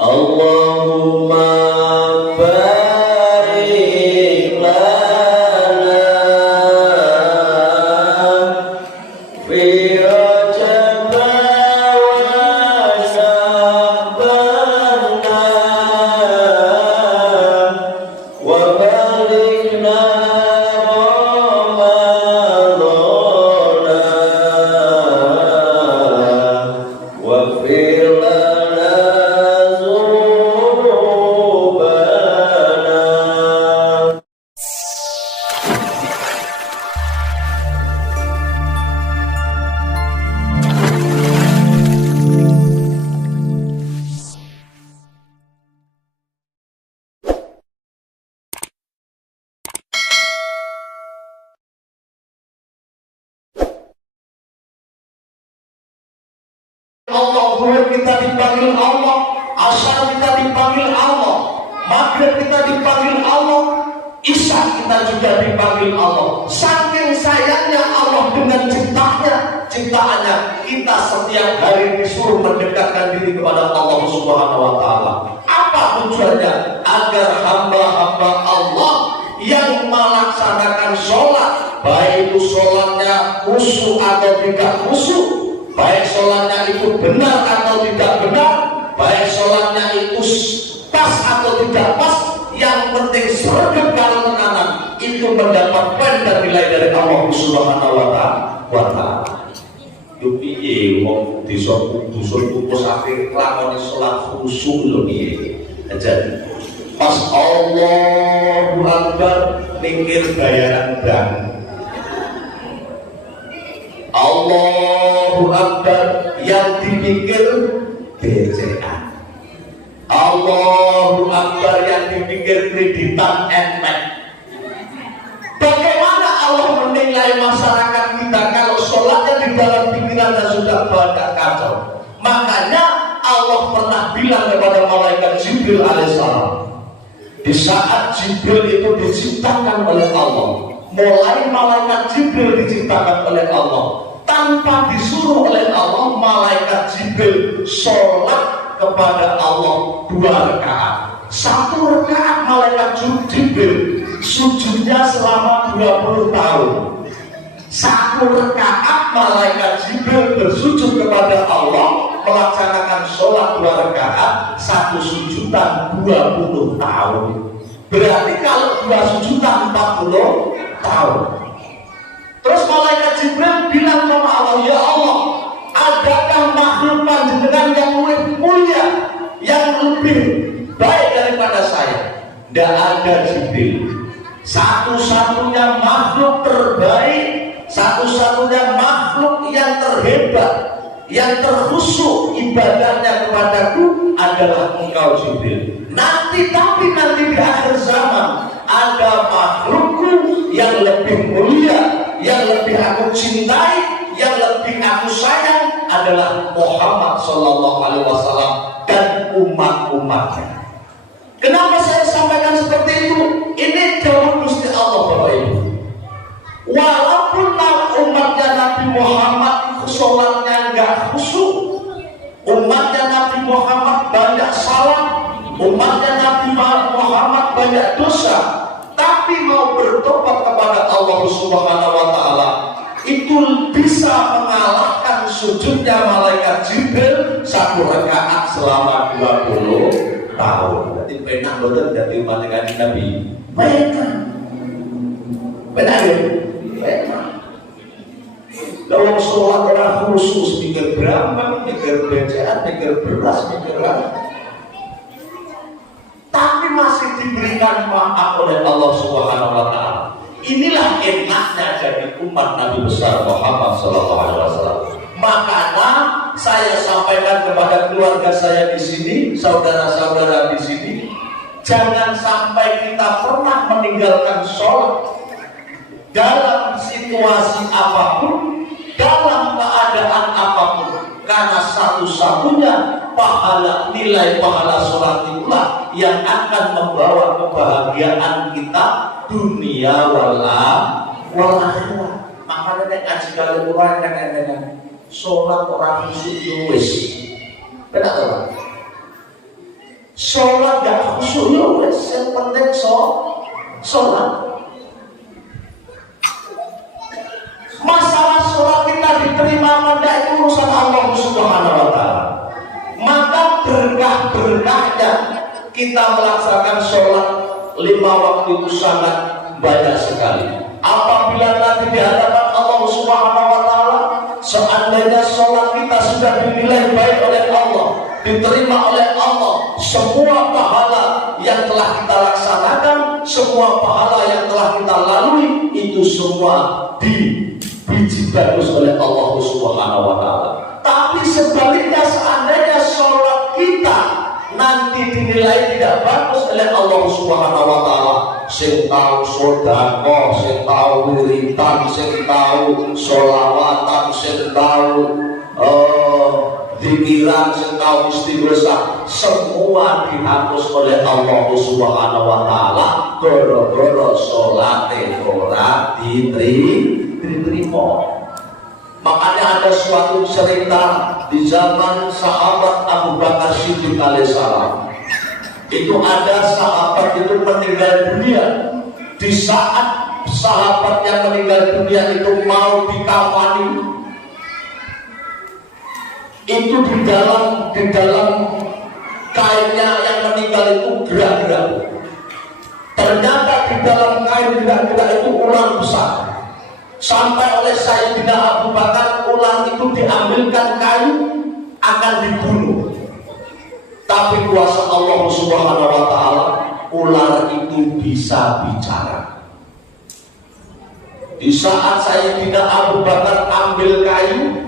Allahumma barik lana fi Rajab wa Sya'ban wa balighna Ramadana waghfir lana dzunubana. Allah, zuhur kita dipanggil Allah, asar kita dipanggil Allah, maghrib kita dipanggil Allah, isya kita juga dipanggil Allah. Saking sayangnya Allah dengan ciptaannya, kita setiap hari disuruh mendekatkan diri kepada Allah Subhanahu wa Ta'ala. Apa tujuannya? Agar hamba-hamba Allah yang melaksanakan sholat, baik itu sholatnya khusyuk atau tidak khusyuk, baik sholatnya itu benar atau tidak benar, baik sholatnya itu pas atau tidak pas, yang penting sergap kalau tenanan itu mendapat poin dan nilai dari Allah Subhanahu wa Ta'ala. Yo piye wong desa dusun pupus akhir lakoni sholat khusyuk lho piye. Jadi pas Allahu Akbar mikir bayaran bank, Allahu Akbar yang dipikir BCA, Allahu Akbar yang dipikir kreditan NMAX. Bagaimana Allah menilai masyarakat kita kalau sholatnya di dalam pikirannya sudah banyak kacau? Makanya Allah pernah bilang kepada malaikat Jibril alaihissalam, di saat Jibril itu diciptakan oleh Allah, mulai malaikat Jibril diciptakan oleh Allah, tanpa disuruh oleh Allah, malaikat Jibril sholat kepada Allah 2 rakaat. 1 rakaat malaikat Jibril sujudnya selama 20 tahun. 1 rakaat malaikat Jibril bersujud kepada Allah, melaksanakan sholat 2 rakaat, 1 sujudan 20 tahun. Berarti kalau 2 sujudan 40 tahun. Terus malaikat Jibril bilang sama Allah, ya Allah, adakah makhluk panjenengan yang lebih mulia, yang lebih baik daripada saya? Tidak ada Jibril. Satu-satunya makhluk terbaik, satu-satunya makhluk yang terhebat, yang terkhusyuk ibadahnya kepadaku adalah engkau Jibril. Tapi nanti di akhir zaman ada makhlukku yang lebih mulia, yang lebih aku cintai, yang lebih aku sayang adalah Muhammad Sallallahu Alaihi Wasallam dan umat-umatnya. Kenapa saya sampaikan seperti itu? Ini jauh Gusti Allah Bapak Ibu. Walaupun umatnya Nabi Muhammad sholatnya enggak khusyuk, umatnya Nabi Muhammad banyak salah, umatnya Nabi Muhammad banyak dosa, tapi mau bertobat kepada Allah Subhanahu wa Ta'ala, itu bisa mengalahkan sujudnya malaikat Jibril 1 rakaat selama 20 tahun. Jadi penak betul jadi umat Nabi. Penak ya? Penak. Dalam sholat orang khusus mikir berapa, mikir bacaan, mikir beras, mikir apa, tapi masih diberikan maaf oleh Allah Subhanahu wa Ta'ala. Inilah enaknya jadi umat Nabi besar Muhammad Sallallahu Alaihi Wasallam. Makanya saya sampaikan kepada keluarga saya di sini, saudara-saudara di sini, jangan sampai kita pernah meninggalkan sholat dalam situasi apapun, dalam keadaan apapun, karena satu-satunya nilai pahala sholat itulah yang akan membawa kebahagiaan kita dunia wal akhirat. Makanya nek ngaji kali Quran dengan sholat orang khusyuk wis. Benar tak? Sholat gak khusyuk ya wes, yang penting sholat. Masalah sholat kita diterima pada itu urusan Allah Subhanahu wa Ta'ala. Maka berkah-berkahnya kita melaksanakan sholat 5 waktu itu sangat banyak sekali. Apabila nanti di hadapan Allah Subhanahu wa Ta'ala, seandainya sholat kita sudah dinilai baik oleh Allah, diterima oleh Allah, semua pahala yang telah kita laksanakan, semua pahala yang telah kita lalui, itu semua dibiji bagus oleh Allah Subhanahu wa Ta'ala. Tapi sebaliknya, seandainya sholat kita nanti dinilai tidak bagus oleh Allah Subhanahu wa Ta'ala, sing tahu sedekah, sing tahu wiridan, sing tahu sholawatan, sing tahu zikiran, sing tahu istighosah, semua dihapus oleh Allah Subhanahu wa Ta'ala gara-gara sholate ora diterima. Makanya ada suatu cerita di zaman sahabat Abu Bakar Siddiq alaihissalam. Itu ada sahabat itu meninggal dunia. Di saat sahabat yang meninggal dunia itu mau dikafani, itu di dalam kainnya yang meninggal itu gerak-gerak. Ternyata di dalam kain gerak-gerak itu ular besar. Sampai oleh Sayyidina Abu Bakar, ular itu diambilkan kayu akan dibunuh. Tapi kuasa Allah Subhanahu wa Ta'ala, ular itu bisa bicara. Di saat Sayyidina Abu Bakar ambil kayu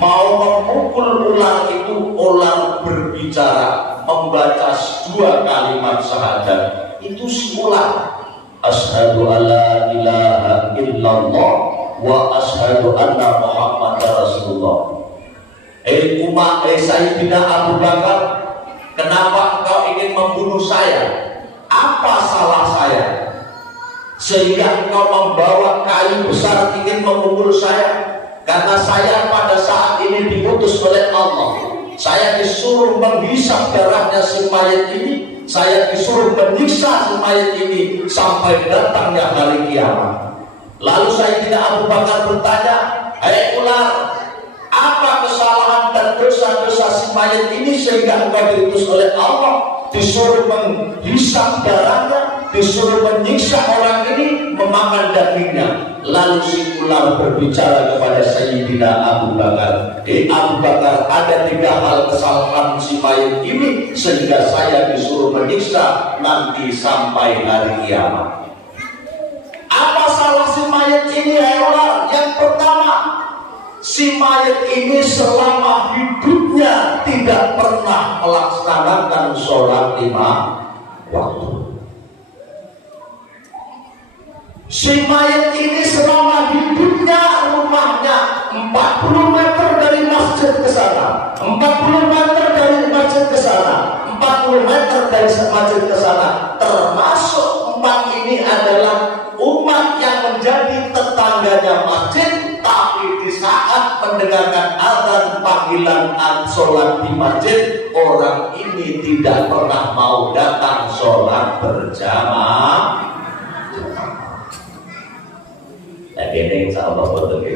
mau memukul ular itu, ular berbicara, membaca 2 kalimat syahadat. Itu si ular, asyhadu alla ilaha illallah wa asyhadu anna muhammadar rasulullah. Sayyidina Abu Bakar, kenapa engkau ingin membunuh saya? Apa salah saya sehingga engkau membawa kayu besar ingin memukul saya? Karena saya pada saat ini diutus oleh Allah, saya disuruh menghisap darahnya si mayat ini, saya disuruh menyiksa si mayat ini sampai datangnya hari kiamat. Lalu Sayyidina Abu Bakar bertanya, hai ular, apa kesalahan dan dosa-dosa si mayat ini sehingga engkau diutus oleh Allah, disuruh menghisap darahnya, disuruh menyiksa orang ini, memakan dagingnya? Lalu si ular berbicara kepada Sayyidina Abu Bakar, Abu Bakar, ada 3 hal kesalahan si mayat ini sehingga saya disuruh menyiksa nanti sampai hari kiamat. Apa salah si mayat ini, hai ular? Yang pertama, si mayat ini selama hidupnya tidak pernah melaksanakan sholat 5 waktu. Si mayat ini selama hidupnya rumahnya 40 meter dari masjid ke sana, 40 meter dari masjid ke sana, 40 meter dari masjid ke sana. Termasuk umat ini adalah umat yang menjadi tetangganya masjid, tapi di saat mendengarkan azan panggilan sholat di masjid, orang ini tidak pernah mau datang sholat berjamaah. Ini insya Allah betul.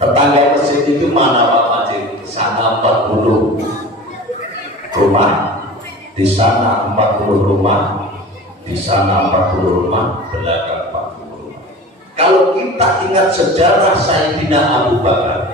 Tetangga masjid itu mana Pak Masjid? Sana 40 rumah, di sana 40 rumah, di sana 40 rumah, belakang 40 rumah. Kalau kita ingat sejarah Sayyidina Abu Bakar,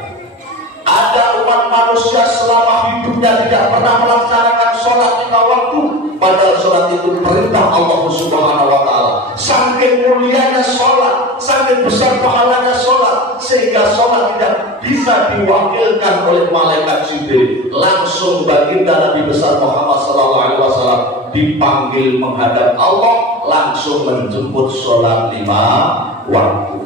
ada umat manusia selama hidupnya tidak pernah melaksanakan sholat 5 waktu, padahal sholat itu perintah Allah Subhanahu wa Ta'ala. Saking mulianya sholat, saking besar pahalanya sholat, sehingga sholat tidak bisa diwakilkan oleh malaikat Jibril. Langsung baginda Nabi besar Muhammad SAW dipanggil menghadap Allah, langsung menjemput sholat 5 waktu.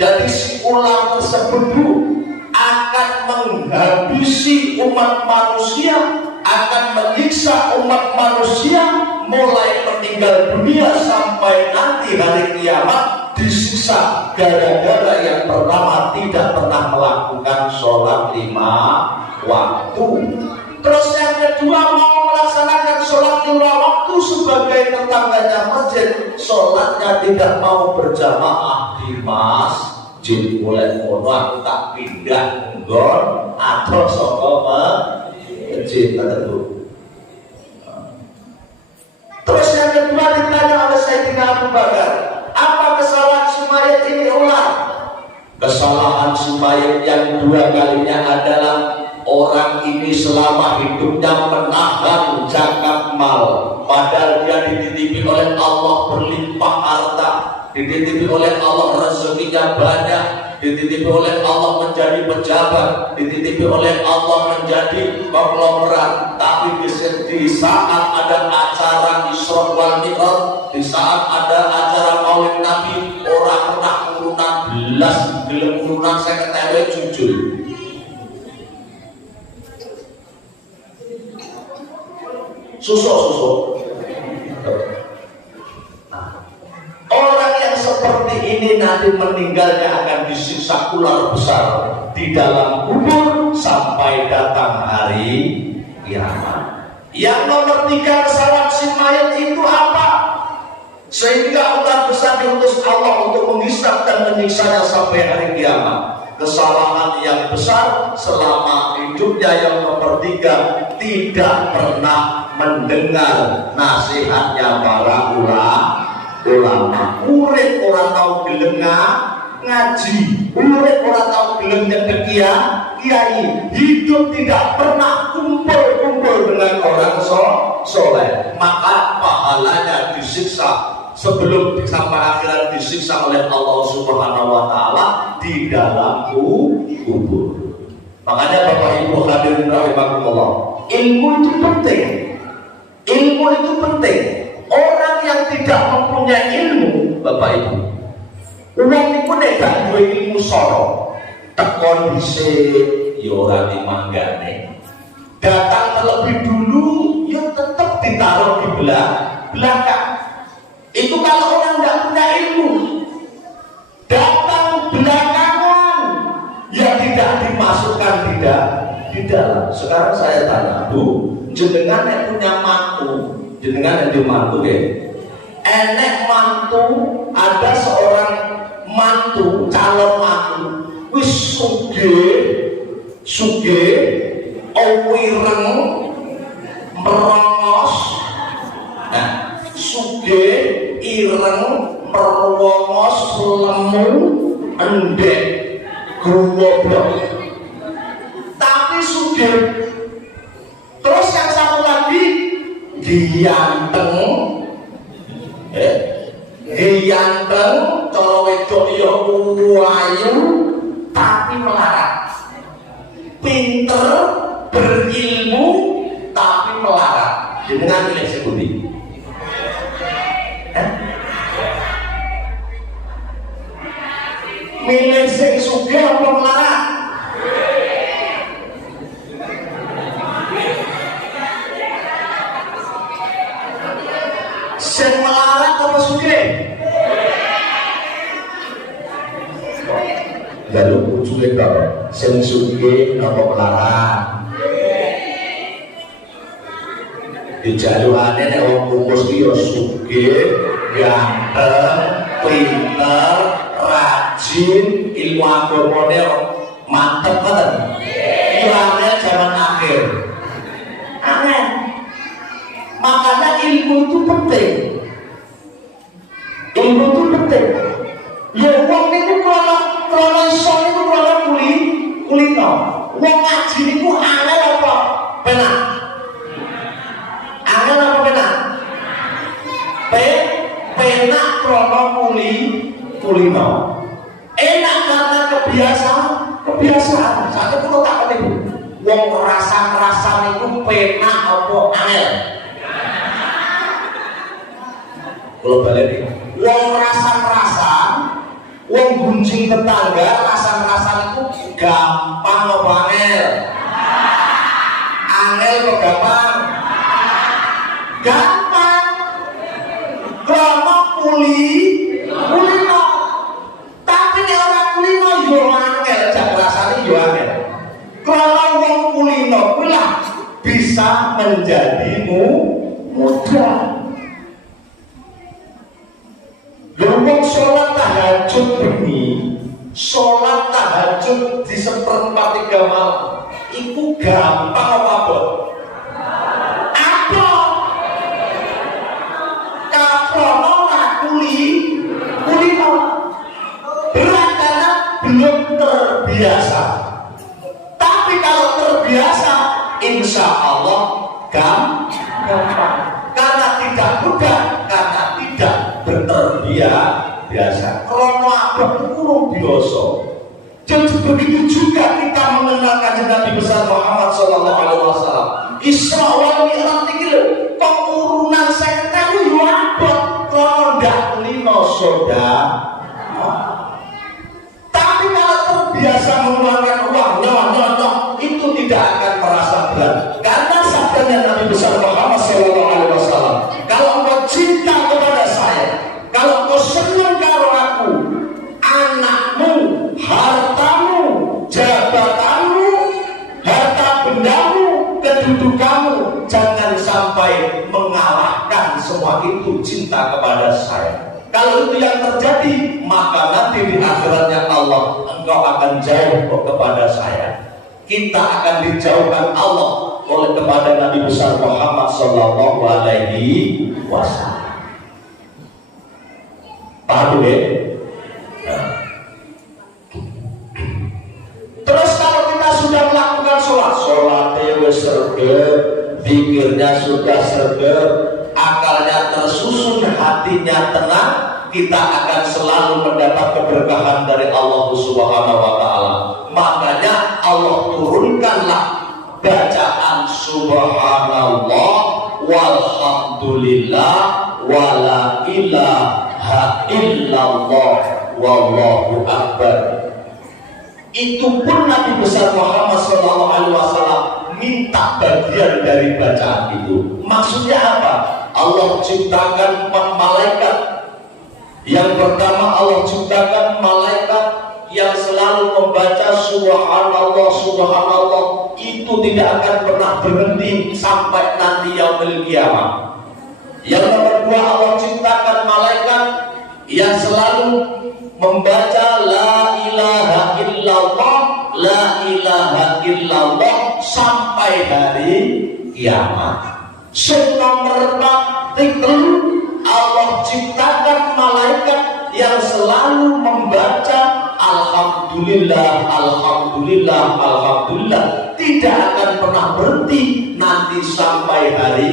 Jadi si ular tersebut akan menghabisi umat manusia, akan menyiksa umat manusia mulai meninggal dunia sampai nanti hari kiamat disiksa gara-gara yang pertama tidak pernah melakukan sholat 5 waktu. Terus yang kedua mau melaksanakan sholat 5 waktu sebagai tetangganya masjid, sholatnya tidak mau berjamaah di masjid. Mulai orang tak pindah nggon atau soko masjid tertentu. Terus yang kedua ditanya oleh Sayyidina Abu Bakar, apa kesalahan Sumayyad ini ulang? Kesalahan Sumayyad yang 2 kalinya adalah orang ini selama hidupnya menahan zakat mal, padahal dia dititipi oleh Allah berlimpah harta, dititipi oleh Allah rezekinya banyak, dititipi oleh Allah menjadi pejabat, dititipi oleh Allah menjadi konglomerat. Tapi di saat ada acara Isra wal Mi'raj, di saat ada acara Maulid Nabi, orang pernah urunan belas, gelem urunan saya ketahui jujur. Susu. Orang yang seperti ini nanti meninggalnya akan disiksa ular besar di dalam kubur sampai datang hari kiamat. Yang nomor 3 kesalahan si mayat itu apa? Sehingga ular besar diutus Allah untuk menghisab dan menyiksanya sampai hari kiamat. Kesalahan yang besar selama hidupnya yang nomor 3, tidak pernah mendengar nasihatnya para ulama. Urip orang tahu gelem ngaji, urip orang tahu gelem nyedek kiai, hidup tidak pernah kumpul dengan orang soleh, maka pahalanya disiksa sebelum sampai akhirat, disiksa oleh Allah Subhanahu wa taala di dalam kubur. Makanya Bapak Ibu hadirin rahimakumullah, ilmu itu penting. Ilmu itu penting. Orang yang tidak mempunyai ilmu, Bapak Ibu, orang itu tidak duwe ilmu soro, tekon dhisik ya ora dimanggane. Datang terlebih dulu ya tetap ditaruh di belakang. Itu kalau orang tidak punya ilmu. Datang belakangan ya tidak dimasukkan di dalam. Sekarang saya tanya, Bu, jenengan yang punya mantu, jenengan yang mantu ya, enek mantu, ada seorang mantu, calon mantu, wis suge, wireng, merongos, nah, suge, ireng, merongos, lemu, endek, goblok, tapi suge. Terus yang satu lagi ganteng, cara wedok ya ayu tapi melarat, pinter, berilmu tapi melarat. Jenengan pilih sebuti. Milih sing sugih apa melarat? Sing melarat apa sugih? Lalu ujungnya berapa? Sing sugih apa melarat? Di jaluannya nek wong kumpus ki ya sugih, ganteng, pinter, rajin, ilmu agamane mantep banget. Ilmunya zaman akhir. Aneh. Makanya ilmu itu penting. Ilmu itu penting. Ya wong niku krono iso niku krono kulino. Wong ngaji niku angel apa? Penak. Angel apa penak? Penak krono kulino. Enak karena kebiasaan. Satu kulo tak niku. Wong rasa niku penak apa angel? Kalau balik, wong rasa-rasan, wong gunjing tetangga, rasa-rasan itu gampang apa angel? Angel kok gampang? Gampang. Krono kulino. bisa menjadimu mudah. Ngomong sholat tahajud ini, sholat tahajud di 1/4 malam, itu gampang apa abot? Abot. Kaprono kulino berat karena belum terbiasa. Tapi kalau terbiasa, insya Allah gampang. Karena tidak mudah, karena tidak berterbiasa. Krono abot kurang biasa. Jadi begitu juga kita mengenal kanjeng Nabi besar Muhammad Sallallahu Alaihi Wasallam. Isra wal Mi'raj iki lho, pengurunan setan yo abot, krono ndak lino soda. Tapi kalau terbiasa mengeluarkan uang, nyoh, itu tidak akan merasa berat. Karena sabdanya Nabi besar Muhammad Sallallahu Alaihi Wasallam, kalau engkau cinta kepada saya, kalau engkau senang karo aku, anakmu, hartamu, jabatanmu, harta bendamu, kedudukanmu, jangan sampai mengalahkan semua itu cinta kepada saya. Kalau itu yang terjadi, maka nanti di akhiratnya Allah, engkau akan jauh kepada saya. Kita akan dijauhkan Allah oleh kepada Nabi besar Muhammad Sallallahu Alaihi Wasallam. Paham ya? Terus kalau kita sudah melakukan sholatnya wis sergap, pikirnya sudah sergap, akalnya tersusun, hatinya tenang, kita akan selalu mendapat keberkahan dari Allah Subhanahu wa Ta'ala. Makanya Allah turunkanlah bacaan subhanallah walhamdulillah wala ilaha illallah wallahu akbar. Itu pun Nabi besar Muhammad Sallallahu Alaihi Wasallam minta bagian dari bacaan itu. Maksudnya apa? Allah ciptakan 4 malaikat. Yang pertama, Allah ciptakan malaikat yang selalu membaca subhanallah, subhanallah. Itu tidak akan pernah berhenti sampai nanti yaumil qiyamah. Yang nomor 2, Allah ciptakan malaikat yang selalu membaca la ilaha illallah, la ilaha illallah sampai hari kiamat. Nomor 4, Allah ciptakan malaikat yang selalu membaca alhamdulillah, alhamdulillah, alhamdulillah, tidak akan pernah berhenti nanti sampai hari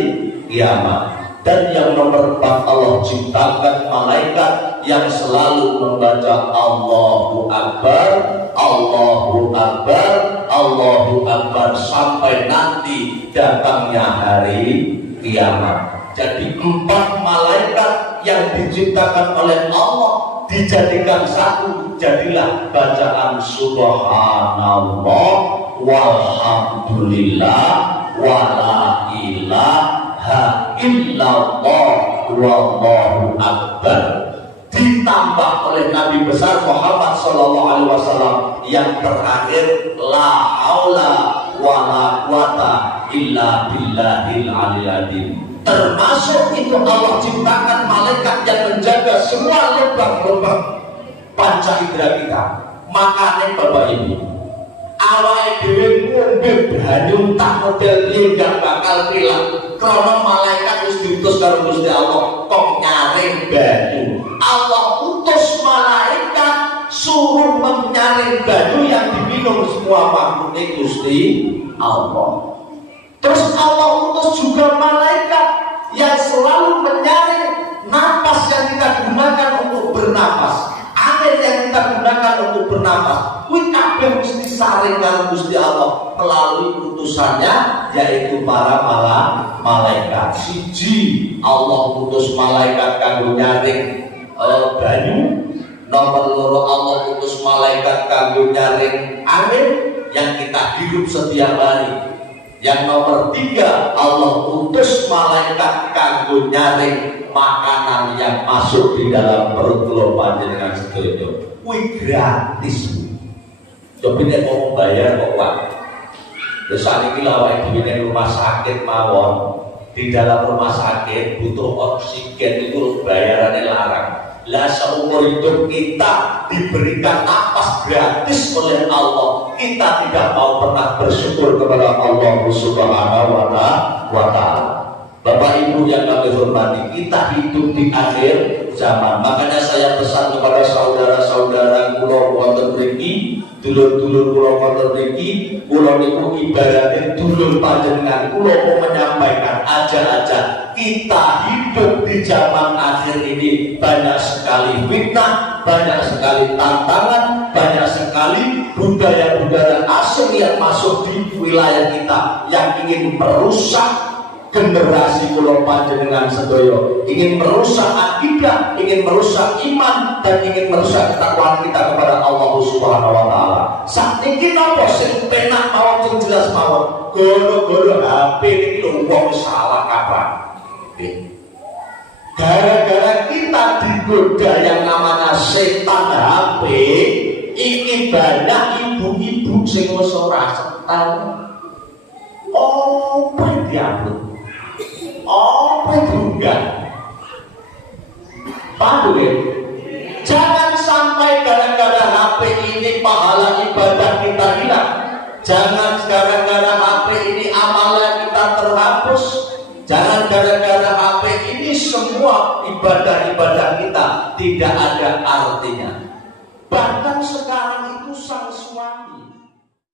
kiamat. Dan yang nomor 4, Allah ciptakan malaikat yang selalu membaca Allahu Akbar, Allahu Akbar, Allahu Akbar sampai nanti datangnya hari kiamat. Jadi 4 malaikat yang diciptakan oleh Allah dijadikan satu, jadilah bacaan subhanallah walhamdulillah wala ilaha illallah wallahu akbar. Ditambah oleh Nabi besar Muhammad Sallallahu Alaihi Wasallam yang terakhir la haula wala quwata illa billahil aliyil azim. Termasuk itu Allah ciptakan malaikat yang menjaga semua lubang-lubang panca indera kita. Makanya Bapak Ibu, awake dhewe ngombe banyu tak model piye gak bakal hilang. Karena malaikat wis diutus karo Gusti Allah kok nyaring banyu. Allah utus malaikat suruh menyaring banyu yang diminum semua makhluk Gusti Allah. Terus Allah utus juga malaikat yang selalu menyaring napas yang kita gunakan untuk bernapas, angin yang kita gunakan untuk bernapas. Kuwi kabeh mesti saring karo Gusti Allah melalui utusannya, yaitu para malaikat. Siji, Allah utus malaikat kanggo nyaring banyu. Nomor 2, Allah utus malaikat kanggo nyaring angin yang kita hidup setiap hari. Yang nomor 3, Allah utus malaikat kanggo nyaring makanan yang masuk di dalam perut kula panjenengan sedaya. Kuwi gratis. Coba nek ngomong bayar kok Pak. Terus saat ini lawak di rumah sakit mawon, di dalam rumah sakit butuh oksigen itu bayarannya larang. Lah seumur hidup kita diberikan napas gratis oleh Allah, kita tidak mau pernah bersyukur kepada Allah Subhanahu wa Ta'ala. Bapak Ibu yang kami hormati, kita hidup di akhir zaman. Makanya saya pesan kepada saudara-saudara kula wonten mriki, dulur-dulur kula wonten mriki, kula niku ibaratnya dulur panjenengan, kula mau menyampaikan aja kita hidup di zaman akhir ini banyak sekali fitnah, banyak sekali tantangan, banyak sekali budaya-budaya asing yang masuk di wilayah kita yang ingin merusak generasi kula panjenengan sedaya, ingin merusak akidah, ingin merusak iman, dan ingin merusak ketakwaan kita kepada Allah Subhanahu wa Ta'ala. Saat ini napa sing penak mawon sing jelas mawon, goro-goro HP iki lho wong salah kaprah. Gara-gara kita digoda yang namanya setan HP, ini banyak ibu-ibu sing wis ora setan. Oh, diabot. Apa juga? Paham ya? Jangan sampai gara-gara HP ini pahala ibadah kita hilang. Jangan gara-gara HP ini amalan kita terhapus. Jangan gara-gara HP ini semua ibadah-ibadah kita tidak ada artinya. Bahkan sekarang itu sangat